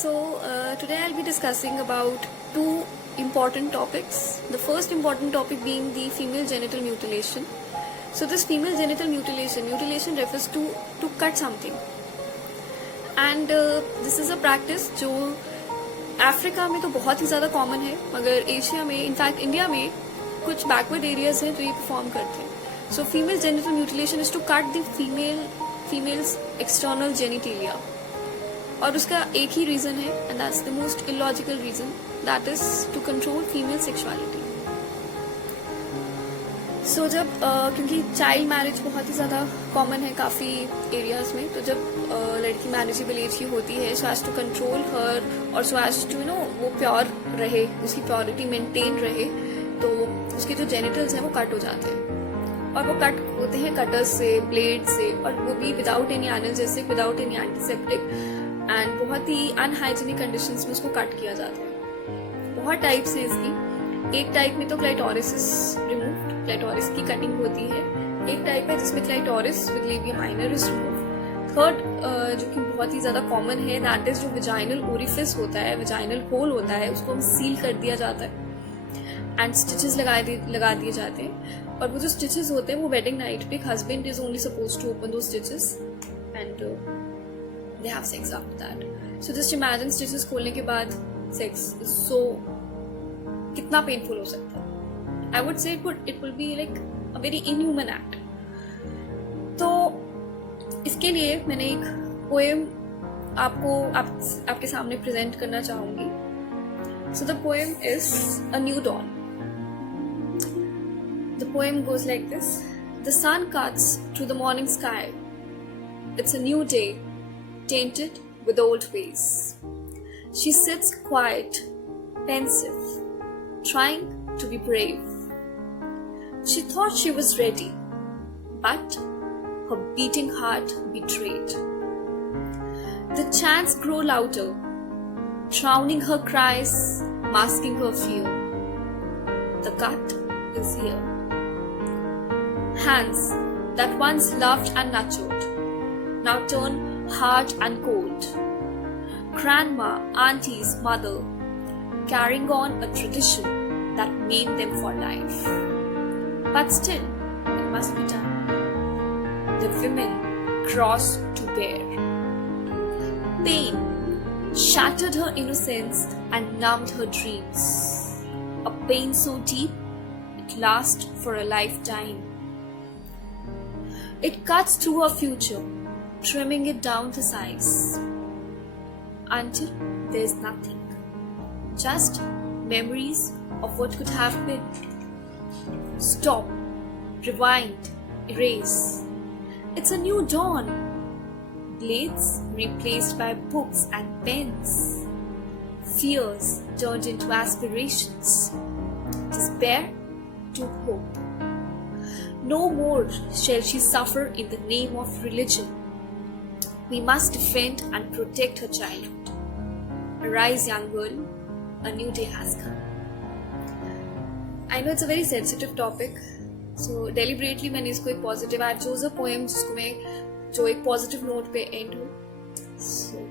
Today I'll be discussing about two important topics. The first important topic being the female genital mutilation. So this female genital mutilation refers to cut something, and this is a practice जो अफ्रीका में तो बहुत ही ज़्यादा कॉमन है, मगर एशिया में, in fact India में कुछ बैकवर्ड एरियाज हैं जो ये परफॉर्म करते हैं. So female genital mutilation is to cut the females external genitalia, और उसका एक ही रीजन है, and that's the most illogical reason, that is to control female sexuality. So जब क्योंकि चाइल्ड मैरिज बहुत ही ज़्यादा कॉमन है काफ़ी एरियाज में, तो जब लड़की मैरिजेबल एज की होती है, सो एज टू कंट्रोल हर और सो एज टू वो प्योर रहे, उसकी प्योरिटी मेंटेन रहे, तो उसके जो जेनिटल्स हैं वो कट हो जाते हैं. और वो कट होते हैं कटर्स से, ब्लेड से, और वो भी without any analgesic, without any antiseptic, and बहुत ही अनहाइजीनिक कंडीशंस में उसको कट किया जाता है. बहुत टाइप्स हैं इसकी. एक टाइप में तो क्लाइटोरिस रिमूव, क्लाइटोरिस की कटिंग होती है. एक टाइप है जिसमें क्लाइटोरिस विद लेबिया माइनर इज रिमूव. थर्ड जो कि बहुत ही ज्यादा कॉमन है, दैट इज जो विजाइनल ओरिफिस होता है, विजाइनल होल होता है, उसको हम सील कर दिया जाता है एंड स्टिचेस लगा दिए जाते हैं. और वो जो स्टिचेस होते हैं वो वेडिंग नाइट पे husband is only suppose to open दो stitches and they have sex after that. So just imagine stitches खोलने के बाद सेक्स इज सो, कितना पेनफुल हो सकता है. I would say it will be like a very inhuman act. तो इसके लिए मैंने एक पोएम आपके सामने प्रेजेंट करना चाहूंगी. So the poem is a new dawn. The poem goes like this. The sun cuts through the morning sky. It's a new day, tainted with old ways. She sits quiet, pensive, trying to be brave. She thought she was ready, but her beating heart betrayed. The chants grow louder, drowning her cries, masking her fear. The cut is here. Hands that once loved and nurtured now turn hard and cold. Grandma, aunties, mother, carrying on a tradition that made them for life. But still, it must be done. The women cross to bear. Pain shattered her innocence and numbed her dreams. A pain so deep, it lasts for a lifetime. It cuts through her future, trimming it down to size, until there's nothing, just memories of what could have been. Stop, rewind, erase. It's a new dawn. Blades replaced by books and pens. Fears turned into aspirations. Despair to hope. No more shall she suffer in the name of religion. We must defend and protect her childhood. Arise, young girl, a new day has come. I know it's a very sensitive topic, so deliberately मैंने इसको एक positive, I've chosen a poem जिसको मैं जो एक positive note पे end हो. So